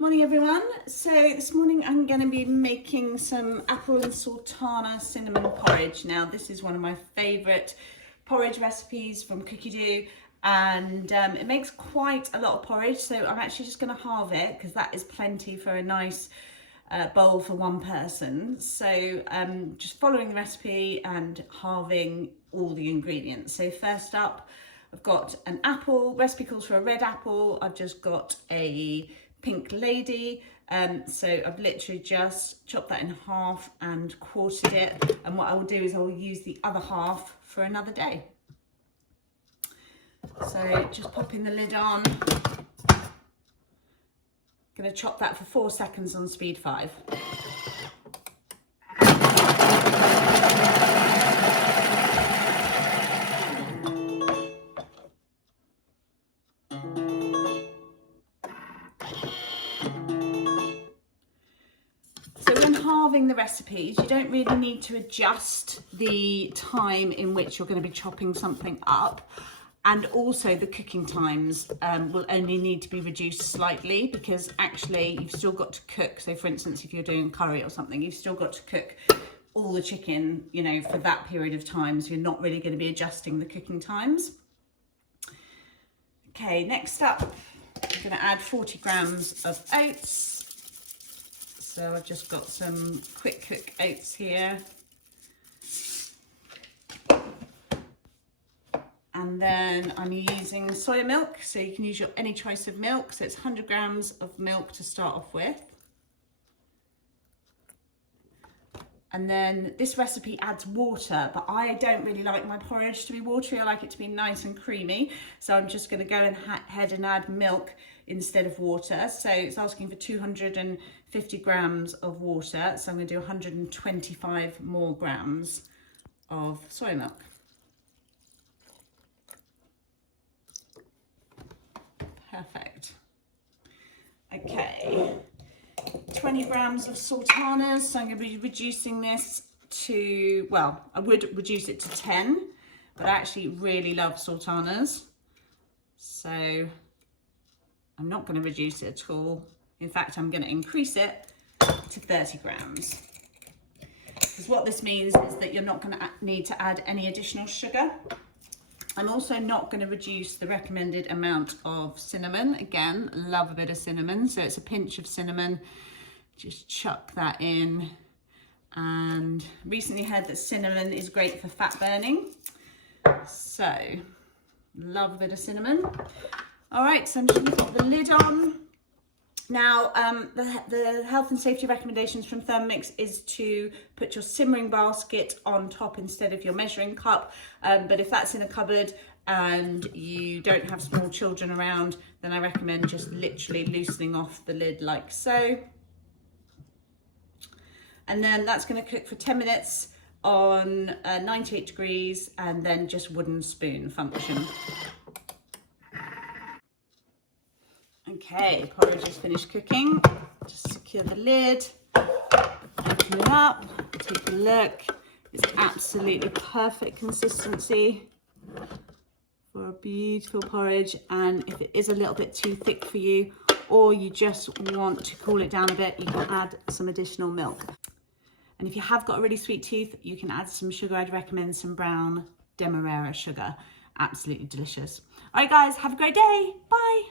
Morning everyone. So this morning I'm going to be making some apple and sultana cinnamon porridge. Now this is one of my favourite porridge recipes from Cookie Do, and it makes quite a lot of porridge, so I'm actually just going to halve it because that is plenty for a nice bowl for one person. So just following the recipe and halving all the ingredients. So first up, I've got an apple. Recipe calls for a red apple. I've just got a pink lady, so I've literally just chopped that in half and quartered it, and what I will do is I will use the other half for another day. So just popping the lid on, going to chop that for 4 seconds on speed 5. Halving the recipes, you don't really need to adjust the time in which you're going to be chopping something up, and also the cooking times will only need to be reduced slightly, because actually you've still got to cook. So for instance, if you're doing curry or something, you've still got to cook all the chicken, you know, for that period of time, so you're not really going to be adjusting the cooking times. Okay, next up I'm going to add 40 grams of oats. So I've just got some quick cook oats here. And then I'm using soya milk, so you can use your any choice of milk. So it's 100 grams of milk to start off with. And then this recipe adds water, but I don't really like my porridge to be watery. I like it to be nice and creamy. So I'm just going to go ahead and add milk instead of water. So it's asking for 250 grams of water. So I'm going to do 125 more grams of soy milk. Perfect. Okay. 20 grams of sultanas, so I'm going to be reducing this to, well, I would reduce it to 10, but I actually really love sultanas, so I'm not going to reduce it at all. In fact, I'm going to increase it to 30 grams. Because what this means is that you're not going to need to add any additional sugar. I'm also not going to reduce the recommended amount of cinnamon. Again, love a bit of cinnamon, so it's a pinch of cinnamon. Just chuck that in. And recently heard that cinnamon is great for fat burning, so love a bit of cinnamon. All right, so I'm just going to put the lid on. Now, the health and safety recommendations from Thermomix is to put your simmering basket on top instead of your measuring cup. But if that's in a cupboard and you don't have small children around, then I recommend just literally loosening off the lid like so. And then that's going to cook for 10 minutes on 98 degrees, and then just wooden spoon function. Okay, porridge is finished cooking. Just secure the lid, open it up, take a look. It's absolutely perfect consistency for a beautiful porridge. And if it is a little bit too thick for you, or you just want to cool it down a bit, you can add some additional milk. And if you have got a really sweet tooth, you can add some sugar. I'd recommend some brown Demerara sugar. Absolutely delicious. All right, guys, have a great day. Bye.